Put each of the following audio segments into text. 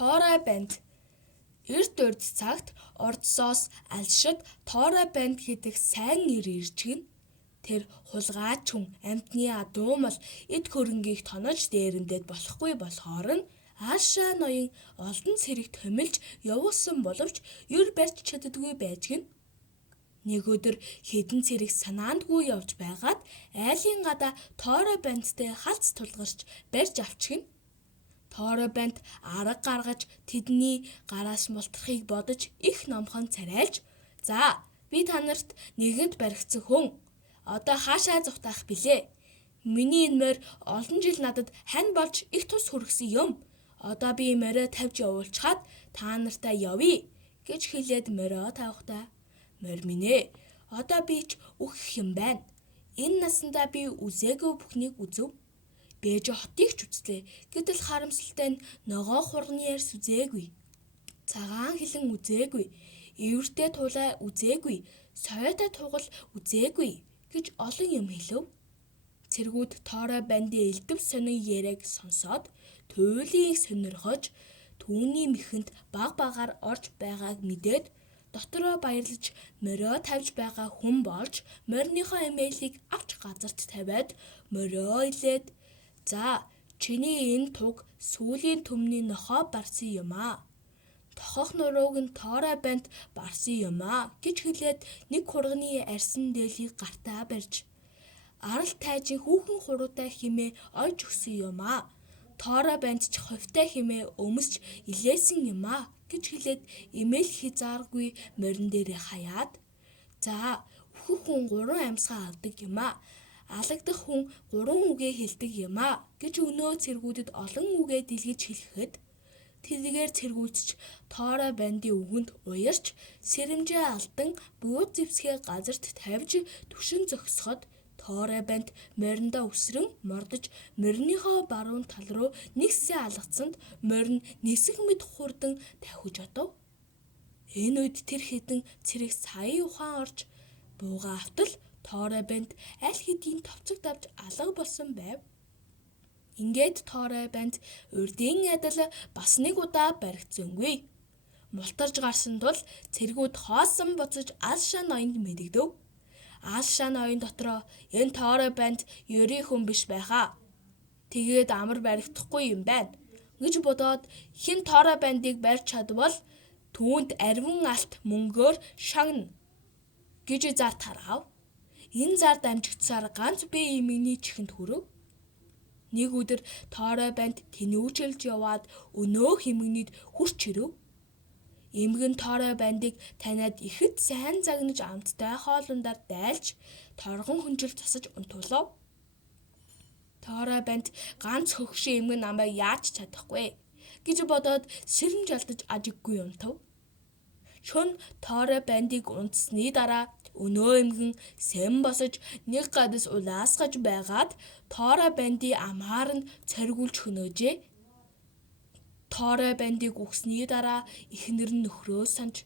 Тоорой банд. Эрт урд цагт Оросоос алшид Тоорой банд гэдэг сайн нэр ирж гин. Тэр хулгайч хүн амьтны адуумал эд хөрөнгийг тонож дээрэмдээд болохгүй болохоор нь Аашаа ноён олдон цэрэг томилж явуулсан боловч ер барьж чаддаггүй байж гин. Нэг өдөр хэдэн цэрэг санаандгүй явж байгаад айлын гадаа Тоорой бандтай халц тулгарч барьж авчихна. Тоорой банд арга гаргаж тэдний гараас мултрахыг бодож их номхон царайлж "За, би та нарт нэгэнт баригдсан хүн. Одоо хаашаа зүхтаах билээ? Миний энэ морь олон жил надад хань болж их тус хүргэсэн юм. Одоо би морио тавьж явуулчихад та нартай явъя" гэж хэлээд морио тавихтаа "Морь минь ээ, одоо би ч үхэх юм байна. Энэ насандаа би үзээгүй бүхнийг үзв. Бэж хотыг ч үзлээ. Гэтэл харамсалтай нь ногоо хурганы ярьс үзээгүй. Цагаан хилэн үзээгүй. Эвэртэй тулай үзээгүй. Сойтой тугал үзээгүй" гэж олон юм хэлв. Цэргүүд Тоорой бандын элдэв сонин яриаг сонсоод туйлын сонирхож түүний мэхэнд баг багаар орж байгааг мэдээд дотроо баярлаж морио тавьж байгаа хүн болж морьныхоо эмээлийг авч газарт тавиад морио илээд "За, чиний энэ туг сүүлийн төмний нохоо барсан юм аа. Тохох нурууг нь Тоорой банд барсан юм аа" гэж хэлээд нэг хурганы арьсан дээлийг гартаа барьж "Арал тайжийн хүүхэн хуруутай хэмээн ойж өгсөн юм аа. Тоорой банд ч ховтой хэмээн өмсч илээсэн юм аа" гэж хэлээд эмээл хязааргүй морин дээрээ хаяад "За, үхэх хүн 3 амьсгаа авдаг юм аа. Алагдах хүн 3 үгээ хэлдэг юм аа" гэж өнөө цэргүүдэд олон үгээ дэлгэж хэлэхэд тэдгээр цэргүүдч Тоорой бандын үгэнд уярч сэрэмжээ алдан бууд зэвсгээ газарт тавьж түшин зогсоход Тоорой банд мориндоо үсрэн мордож мориныхоо баруун тал руу нэгсээ алгацсанд морин нисэх мэд хурдан тавхиж одов. Энэ үед тэр хэдэн цэрэг сая ухаан орж бууга автал Тоорой банд аль хэдийн товцог давж алга болсон байв. Ингээд Тоорой банд урдын адил бас нэг удаа баригдсангүй. Мултарж гарсан тул цэргүүд хоосон буцаж Аашаа ноёнд мэдэгдэв. Аашаа ноён дотроо "Энэ Тоорой банд ерийн хүн биш байхаа. Тэгээд амар баригдахгүй юм байна" гэж бодоод хэн Тоорой бандыг барьж чадвал түүнд арвин алт мөнгөөр шагна гэж зар таргав. Энэ зар дамжигдсаар ганц бие эмэгний чихэнд хүрв. Нэг өдөр Тоорой банд тэнүүжилж яваад өнөө хэмэгнийд хурч ирэв. Эмэг нь Тоорой бандыг таниад ихэд сайн загнаж амттай хоолундаар дайлж торгон хүнжил засаж унтуулав. Тоорой банд ганц хөгшин эмэг намайг яаж чадахгүй гэж бодоод сэрэмж алдаж ажиггүй унтав. Шөнө Тоорой бандыг унтсны дараа өнөө эмгэн сэм босож нэг гадас улаасгаж байгаад Тоорой бандын амаар нь цоргиулж хөнөөжээ. Тоорой бандыг үхсний дараа эхнэр нь нөхрөө санж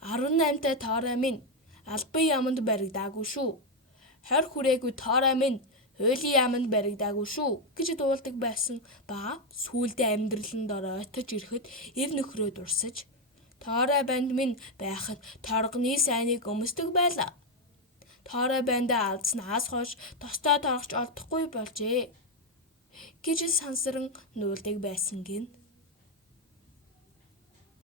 "18-тай Тоорой минь, албан яманд баригдаагүй шүү. 20 хүрээгүй Тоорой минь, хуулийн яманд баригдаагүй шүү" гэж дуулдаг байсан ба сүүлдээ амьдралд оройтож ирэхэд эр нөхрөө дурсаж "Тоорой банд минь байхад торгоны сайныг өмсдөг байлаа. Тоорой бандаа алдснаас хойш тостой торгож олдохгүй болжээ" гэж сансаран нуулдаг байсан гин.